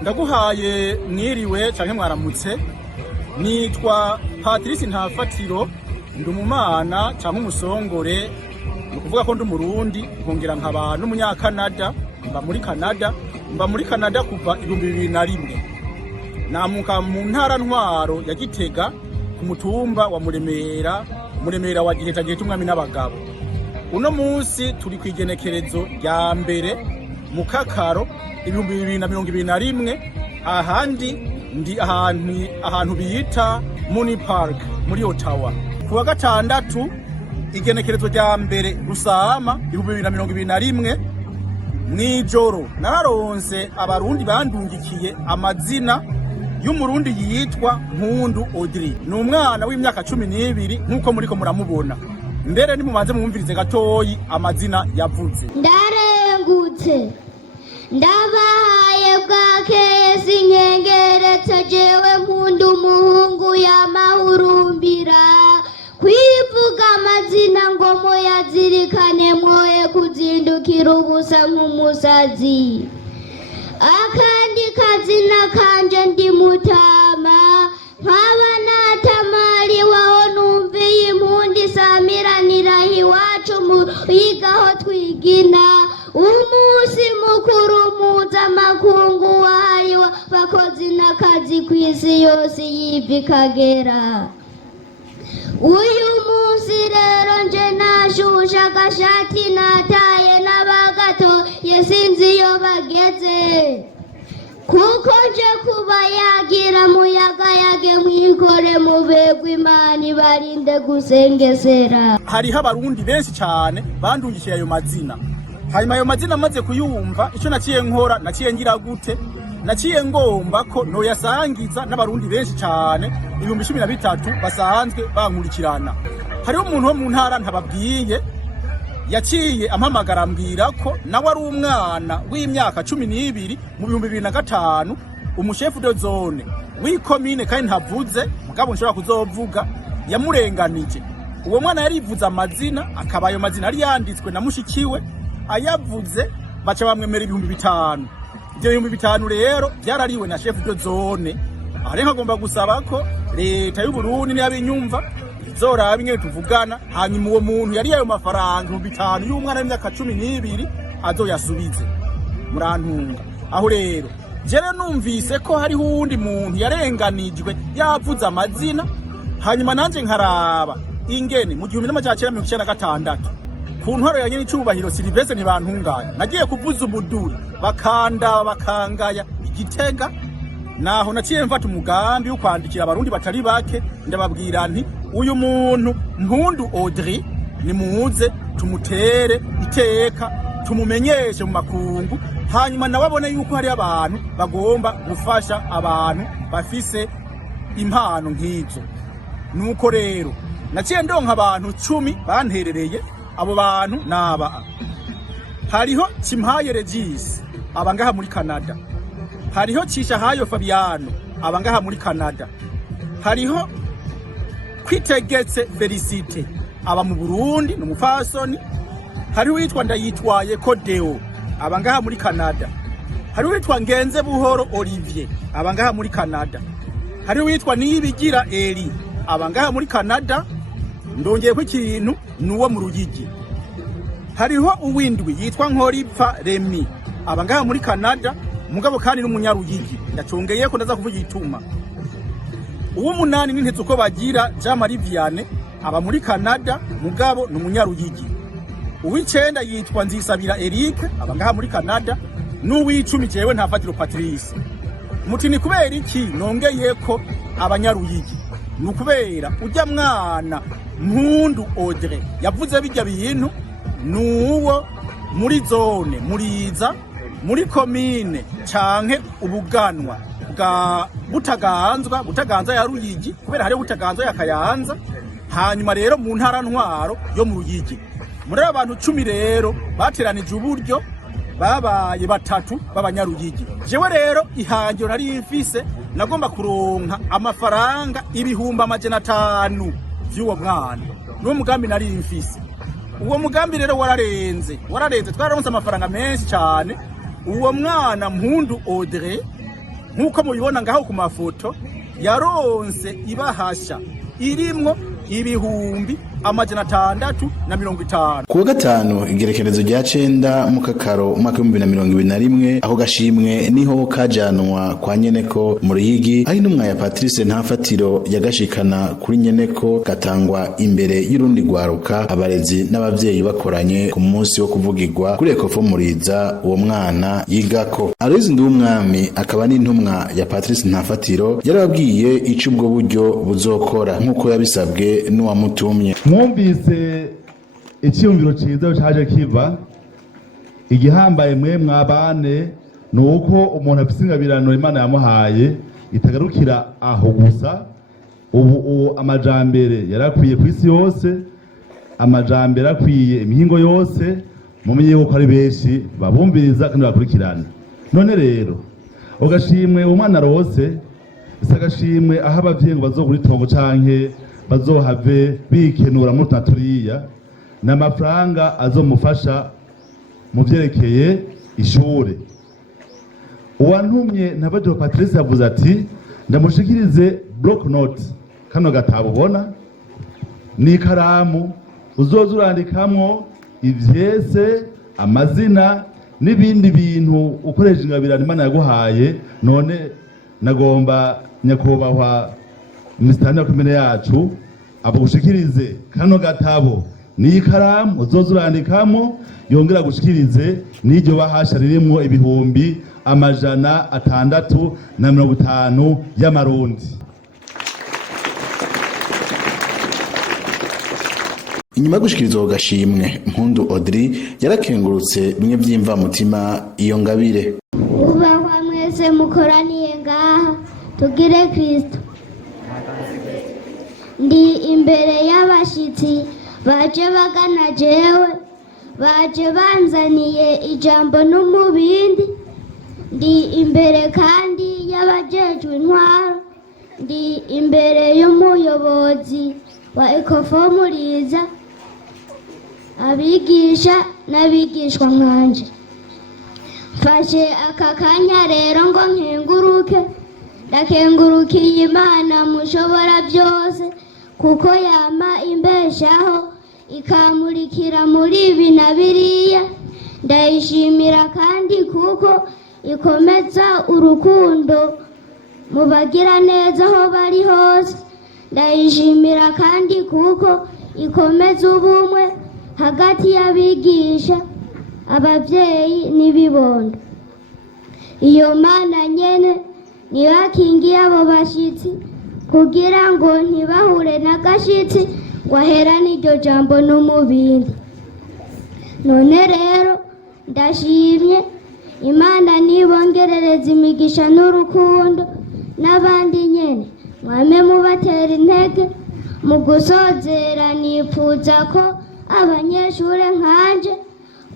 Ndaguhaye mwiriwe canke mwaramutse. Nitwa Patrice Ntafatiro, ndumumana canke umusongore, nukuvuga ko ndi umurundi nkongera nkaba n'umunyakanada, mba muri Canada kuva 2001. Namuka mu ntara ntwaro ya Gitega ku mutumba wa Muremera wa Giheta umwami n'abagabo. Uno munsi turi kwigenekerezo rya mbere mu Kakaro 2021, ahandi ndi ahantu biyita Muni Park muri Ottawa. Kuwa gatandatu igenekerezo rya mbere Rusama 2021 mwijoro nararonse abarundi bandungikiye amazina y'umurundi yitwa Mpundu Audrey. Ni umwana w'imyaka 12 nkuko muriko muramubona. Mbere nimubanze mwumvirize gatoyi amazina yavuze. Ndarengutse ndabahaye bwakeye sinkengeretse jewe Mpundu umuhungu yamahurumbira kwivuga amazina ngo moyazirikane mwoye kuzindukira ubusa nk'umusazi. Akandi kazina kanje ndi Mutama, nkaba natamari waho numviye impundi samiranira iwacu muyigaho twigina. Umusi mukuru mpuzamakungu wahariwe abakozi n'akazi kw'isi yose yivi kagera. Uyu munsi rero nje nashusha agashati nataye n'abagato yesinzi iyo bageze, kuko nje kuba yagira muyagayage mwikore mubegwa Imana ibarinde gusengesera. Hariho abarundi benshi cyane bandungikiye ayo mazina. Hanyuma ayo mazina amaze kuyumva, ico naciye nkora naciye ngira gute, naciye ngomba ko noyasangiza n'abarundi benshi cyane 13,000 basanzwe bankurikirana. Hariho umuntu wo mu ntara ntababwiye yaciye ampamagara ambwira ko nawe ari umwana w'imyaka 12 mu 2005, umushefu de zone w'ikomine kandi ntavuze mugabo nshobora kuzovuga yamurenganije. Uwo mwana yarivuze amazina, akaba ayo mazina ari yanditswe na mushikiwe, ayavuze baca bamwemera 5,000. Ibyo 5,000 rero byarariwe na chef de zone. Arenga agomba gusaba ko leta y'u Burundi niyabinyumva izoraba ingene tuvugana, hanyuma uwo muntu yari ayo mafaranga 5,000 y'umwana w'imyaka 12 azoyasubize. Murantunga aho rero jere numvise ko hariho uwundi muntu yarenganijwe yavuze amazina, hanyuma nanje nkaraba ingene mu 1996 ku ntwaro ya nyene icubahiro Silvestre ntibantunganya nagiye kuvuza umuduri bakangaya Igitega. Naho naciye mfata umugambi wo kwandikira abarundi batari bake, ndababwira nti uyu muntu Mpundu Audrey nimuze tumutere iteka, tumumenyeshe mu makungu, hanyuma nababone yuko hari abantu bagomba gufasha abantu bafise impano nk'izo. Nuko rero naciye ndonka abantu 10 banterereye. Abo bantu naba hariho Kimpaye Regis abangaha muri Canada, hariho Cishahayo Fabiano abangaha muri Canada, hariho Kwitegetse Felicite aba mu Burundi n'umupfasoni, hariho witwa Ndayitwaye Kodeo abangaha muri Canada, hariho witwa Ngenze Buhoro Olivier abangaha muri Canada, hariho witwa Niyibigira Eli abangaha muri Canada. Ndongeye ko ikintu nuwo mu Ruyigi. Hariho uwindwi yitwa Nkoripfa Remy abangaha muri Canada, mugabo kandi n'umunyaruyigi. Ndacongeye ko ndaza kuvuga ituma. Uwo munani n'intetse uko bagira Jean Marie Vianney aba muri Canada, mugabo n'umunyaruyigi. Uw'icenda yitwa Nzisabira Eric abangaha muri Canada, n'uw'icumi jewe Ntafatiro Patrice. Muti ni kubera iki nongeye ko abanyaruyigi? Nukubera ujya mwana Mpundu Audrey yavuze bijya bintu nuwo muri zone Muriza muri komine canke Ubuganwa bwa Butaganzwa ya Ruyigi, kubera hari Butaganzwa ya Kayanza, hanyuma rero mu ntara ntwaro yo mu Ruyigi. Muri abantu 10 rero bateranije uburyo babaye 3 b'abanyaruyigi. Jewe rero ihangiro nari ifise nagomba kuronka amafaranga 500 vy'uwo mwana. N'uwo mugambi nari ifise. Uwo mugambi rero wararenze twararonse amafaranga menshi cyane. Uwo mwana Mpundu Audrey nk'uko mubibona ngaho ku mafoto yaronse ibahasha irimwo ibihumbi 650. Kuwa gatanu igerekerezo rya 9 mu Kakaro umwaka wa 2021 aho gashimwe niho kajanwa kwa Nyeneko mu Ruyigi, ari numwa ya Patrice Ntafatiro yagashikana kuri Nyeneko gatangwa imbere y'urundi gwaruka abarezi n'abavyeyi bakoranye ku munsi wo kuvugirwa kuri Ekofo Muriza uwo mwana yigako. Aloyizi Ndumwami akaba n'intumwa ya Patrice Ntafatiro yarababwiye ico ubwo buryo buzokora nk'uko yabisabwe n'uwamutumye. Mwumvise icyumviro cyiza cyaje kiva igihambaye mwe mwabane nuko umuntu afite ingabirano Imana yamuhaye itagarukira aho gusa. Ubu amajambere yarakwiye ku isi yose, amajambere akwiye imihingo yose, mumenye yuko ari benshi babumviriza kandi bakurikirana. None rero ugashimwe umwana rose isagashimwe aho abavyeyi ngo bazogura itongo canke bazohave bikenura mu naturiya n'amafaranga azomufasha mu vyerekeye ishure. Uwantumye Ntafatiro Patrice yavuze ati ndamushikirize block note, kano gatabo ubona ni ikaramu uzoza urandikamwo ivyese, amazina n'ibindi bintu ukoresha ingabirano Imana yaguhaye. None nagomba nyakubahwa Mr. Komine yacu abugushikirize kano gatabo ni ikaramu uzoza urandikamo, yongera gushikirize n'iryo bahasha ririmo ibihumbi 650 y'amarundi. Inyuma yo gushikirizwa gashimwe, Mpundu Audrey yarakengurutse bimwe vy'imva mutima iyo ngabire. Ubahwa mwese mukoraniye ngaha tugire Kristo. Ndi imbere y'abashitsi baje bagana jewe, baje banzaniye ijambo n'umubindi. Ndi imbere kandi y'abajejwe intwaro, ndi imbere y'umuyobozi wa Ekofo Muriza, abigisha n'abigishwa nkanje. Mfashe aka kanya rero ngo nkenguruke, ndakengurukiye Imana mushobora byose kuko yama imbeshaho ikamurikira muri ibi na biriya. Ndayishimira kandi kuko ikomeza urukundo mu bagira neza aho bari hose. Ndayishimira kandi kuko ikomeza ubumwe hagati y'abigisha, abavyeyi n'ibibondo. Iyo Mana nyene niyo akingiye abo bashitsi kugira ngo ntibahure n'agashitsi ngo aherane iryo jambo n'umubindi. None rero ndashimye Imana nibongerereza imigisha n'urukundo, n'abandi nyene mwame mubatera intege mu gusozera. Nipfuza ko abanyeshure nkanje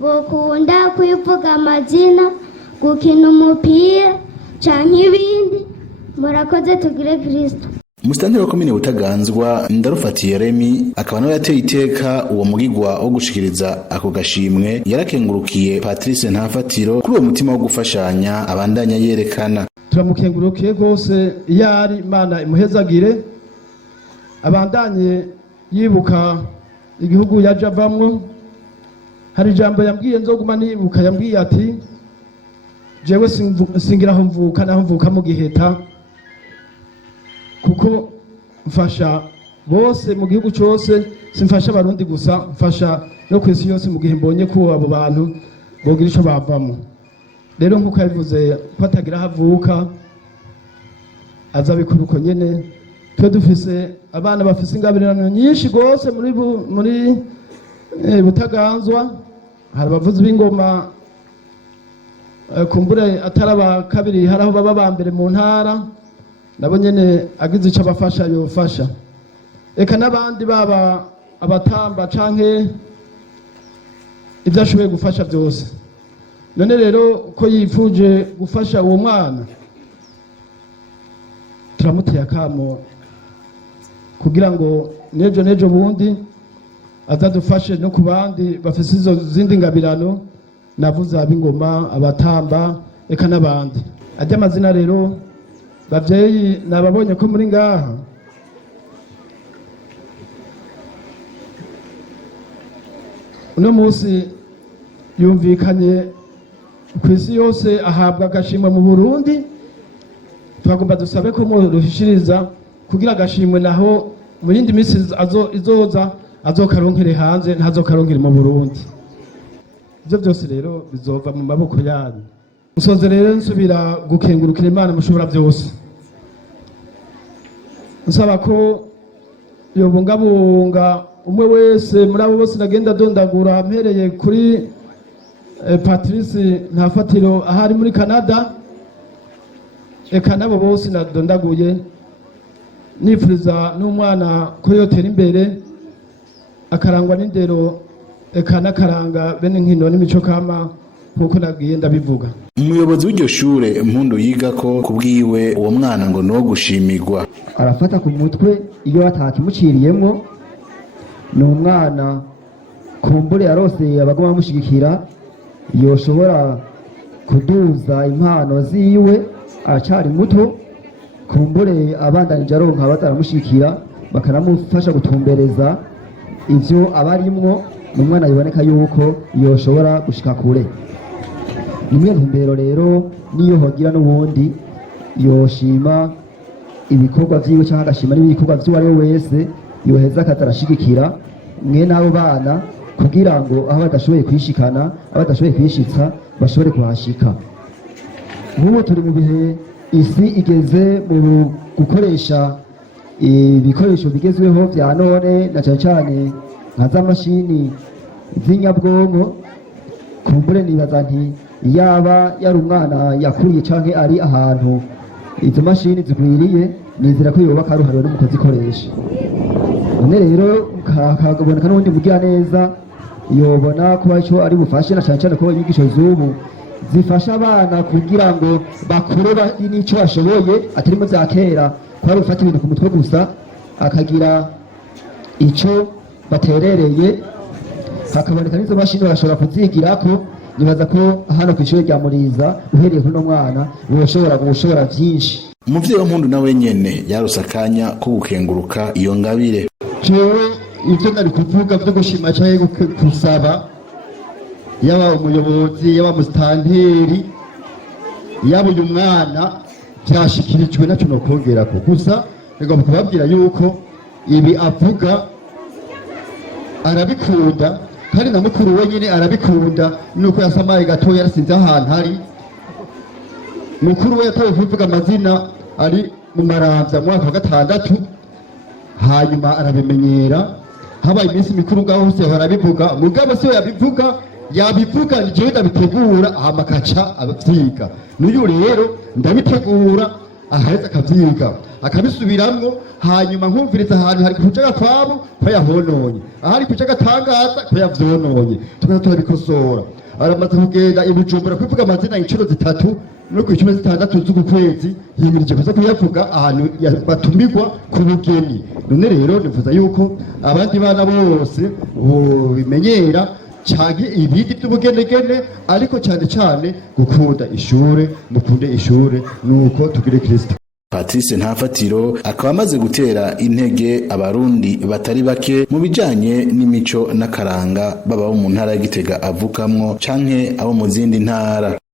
bokunda kwivuga amazina, gukina umupira canke ibindi. Murakoze tugire Kristo. Musitanteri wa komine Butaganzwa Ndarufatiye Remy akaba nawe yateye iteka uwo mugigwa wo gushikiriza ako gashimwe. Yarakengurukiye Patrice Ntafatiro kuri uwo mutima wo gufashanya abandanya yerekana. Turamukengurukiye rwose, yari Imana imuhezagire, abandanye yibuka igihugu yaje avamwo. Hari ijambo yambwiye nzoguma nibuka, yambwiye ati jewe singira aho mvuka naho mvuka mu Giheta, kuko mfasha bose mu gihugu cyose, simfasha abarundi gusa, mfasha no ku isi yose mu gihe mbonye ko abo bantu bogira ico bavamo. Rero nkuko yabivuze ko atagira aho avuka azabikora uko nyene. Twe dufise abana bafise ingabirano nyinshi gose muri Butaganzwa. Hari abavuzi b'ingoma kumbure ataraba kabiri, hari aho baba bambere mu ntara, nabo nyene agize ico abafasha yofasha. Eka n'abandi baba abatamba canke ibyo ashoboye gufasha byose. None rero ko yifuje gufasha uwo mwana, turamuteye akamo kugira ngo nejo bundi azadufashe no ku bandi bafise izo zindi ngabirano navuze, ab'ingoma, abatamba, eka n'abandi. ajya amazina rero bavyeyi nababonye ko muri ngaha uno munsi yumvikanye ku isi yose ahabwa agashimwe mu Burundi. Twagomba dusabe ko murushiriza kugira agashimwe naho mu yindi minsi izoza azokaronkere hanze ntazokaronkere mu Burundi. Ivyo byose rero bizova mu maboko yanyu. Nsoze rero nsubira gukengurukira Imana mushobora byose, nsaba ko yobungabunga umwe wese muri abo bose nagenda dondagura mpereye kuri Patrice Ntafatiro ahari muri Canada, eka nabo bose nadondaguye nifuriza n'umwana ko yotera imbere akarangwa n'indero eka n'akaranga bene nkino n'imico kama nkuko nagiye ndabivuga. Umuyobozi w'iryo shure Mpundu yigako kubwiwe uwo mwana ngo no gushimirwa, arafata ku mutwe iyo atakimuciriyemo. Ni umwana kumbure yarose abagoma bamushigikira yoshobora kuduza impano ziwe, aracari muto, kumbure abandanije aronka bataramushikira bakanamufasha gutumbereza ivyo abarimwo. Ni umwana biboneka yuko yoshobora gushika kure. Nimwe ntumbero rero niyo hogira n'ubundi yoshima ibikorwa vyiwe canke agashima n'ibikorwa vy'uwari we wese yoheza akatarashigikira mwe n'abo bana kugira ngo aho badashoboye kwishikana, aho badashoboye kwishitsa bashobore kuhashika. Nk'ubu turi mu bihe isi igeze mu gukoresha ibikoresho bigezweho vya none na cane cane nka za mashini z'inyabwonko. Kumbure nibaza nti yaba yari umwana yakuriye canke ari ahantu izo mashini zikwiriye, nizera ko yoba karuhariwe no mu kuzikoresha. None rero kakaboneka n'ubundi mugira neza yobona kuba ico ari bufashe, na cane cane ko inyigisho z'ubu zifasha abana kugira ngo bakure n'ico bashoboye atari mu vya kera ko ari gufata ibintu ku mutwe gusa, akagira ico baterereye, hakaboneka n'izo mashini bashobora kuzigirako. Nibaza ko hano kw'ishure rya Muriza uhereye kuri no mwana woshobora vyinshi. Umuvyeyi wa Mpundu nawe nyene yarose akanya ko gukenguruka iyo ngabire. Jewe ivyo nari kuvuga vyo gushima canke kusaba, yaba umuyobozi yaba musitanteri yaba uyu mwana vyashikirijwe naco nokongerako. Gusa ngomba kubabwira yuko ibi avuga arabikunda kandi na mukuru wenyine arabikunda, nuko yasamaye gatoya yarasinze ahantu hari. Mukuru we yatawe kuvuga amazina ari mu Maramvya mu mwaka wa 6, hanyuma arabimenyera. Habaye iminsi mikuru ngaho hose barabivuga, mugabo siwe yabivuga ni jewe ndabitegura hama akaca abavyiga. N'uyu rero ndabitegura ahaheza akavyiga akabisubiramwo, hanyuma nkumviriza ahantu hari kujaga kwabo ko yahononye, ahari kujaga tangaza ko yavyononye, tukaza turabikosora. Aramaze kugenda i Bujumbura kwivuga amazina incuro 3 no ku 16 z'uku kwezi, yimirije kuza kuyavuga ahantu batumirwa ku bugeni. None rero nifuza yuko abandi bana bose bimenyera canke ibindi by'ubugenegene, ariko cyane cyane gukunda ishure, mukunde ishure nuko tugire Kristo. Patrice Ntafatiro akaba amaze gutera intege abarundi batari bake mu bijanye n'imico n'akaranga, baba bo mu ntara ya Gitega avukamwo canke abo mu zindi ntara.